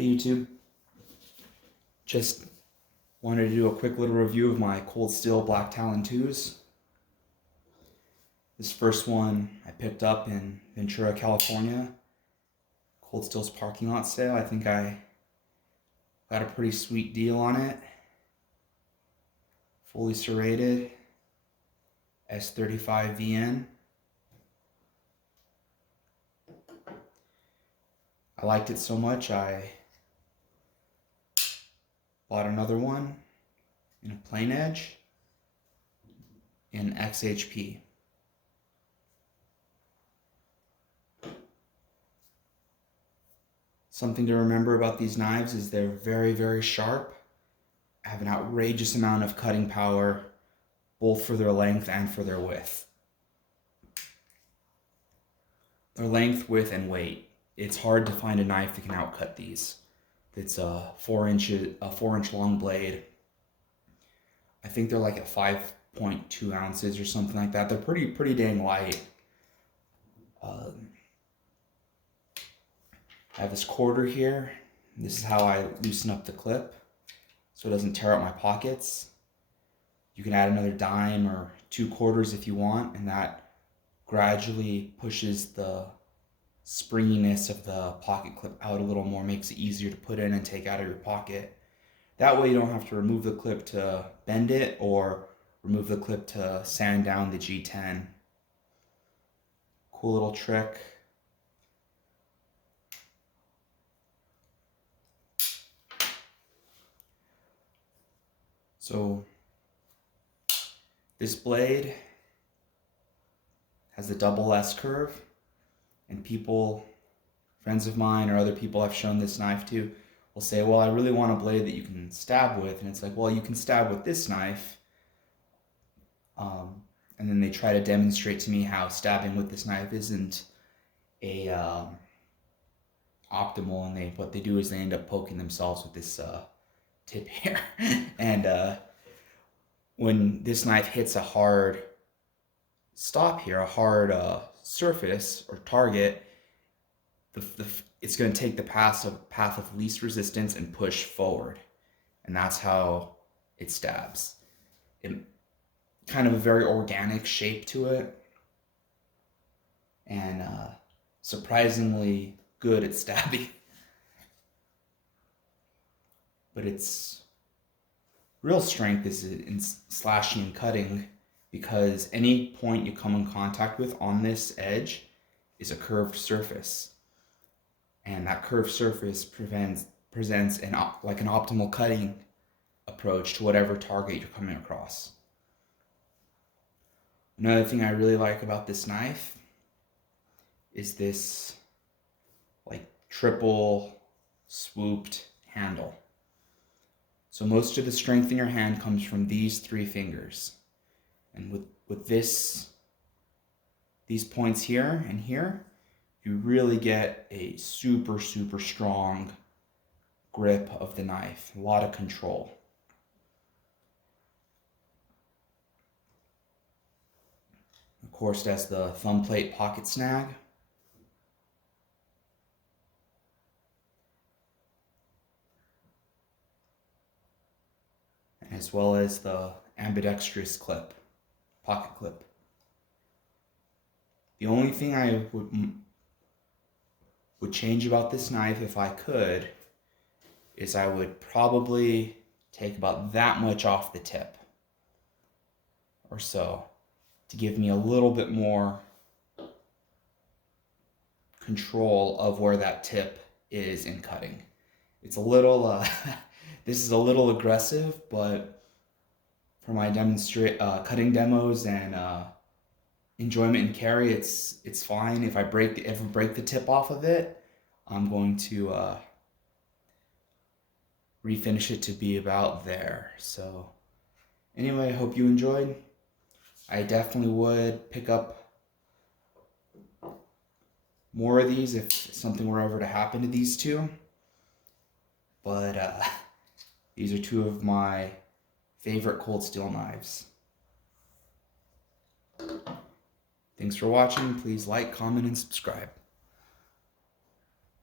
Hey YouTube, just wanted to do a quick little review of my cold steel Black Talon 2s. This first one I picked up in Ventura, California. Cold Steel's parking lot sale. I think I got a pretty sweet deal on it. Fully serrated S35 VN. I liked it so much I bought another one in a plain edge in XHP. Something to remember about these knives is they're very, very sharp, have an outrageous amount of cutting power, both for their length and for their width. Their length, width, and weight. It's hard to find a knife that can outcut these. It's a 4-inch long blade. I think they're like at 5.2 ounces or something like that. They're pretty dang light. I have this quarter here. This is how I loosen up the clip so it doesn't tear up my pockets. You can add another dime or 2 quarters if you want, and that gradually pushes the springiness of the pocket clip out a little more, makes it easier to put in and take out of your pocket. That way you don't have to remove the clip to bend it or remove the clip to sand down the G10. Cool little trick. So this blade has a double S curve, and people, friends of mine or other people I've shown this knife to, will say, well, I really want a blade that you can stab with. And it's like, well, you can stab with this knife. And then they try to demonstrate to me how stabbing with this knife isn't optimal, and what they do is they end up poking themselves with this tip here. And when this knife hits a hard stop here, a hard surface or target, it's going to take the path of least resistance and push forward, and that's how it stabs. Kind of a very organic shape to it, and surprisingly good at stabbing. But its real strength is in slashing and cutting, because any point you come in contact with on this edge is a curved surface, and that curved surface presents an optimal cutting approach to whatever target you're coming across. Another thing I really like about this knife is this like triple swooped handle. So most of the strength in your hand comes from these 3 fingers. And with these points here and here, you really get a super strong grip of the knife. A lot of control. Of course, that's the thumb plate pocket snag. As well as the ambidextrous clip, pocket clip. The only thing I would change about this knife, if I could, is I would probably take about that much off the tip or so to give me a little bit more control of where that tip is in cutting. It's a little this is a little aggressive, but for my cutting demos and enjoyment and carry, it's fine. If I break the tip off of it, I'm going to refinish it to be about there. So anyway, I hope you enjoyed. I definitely would pick up more of these if something were ever to happen to these two. But these are 2 of my favorite cold steel knives. Thanks for watching. Please like, comment, and subscribe.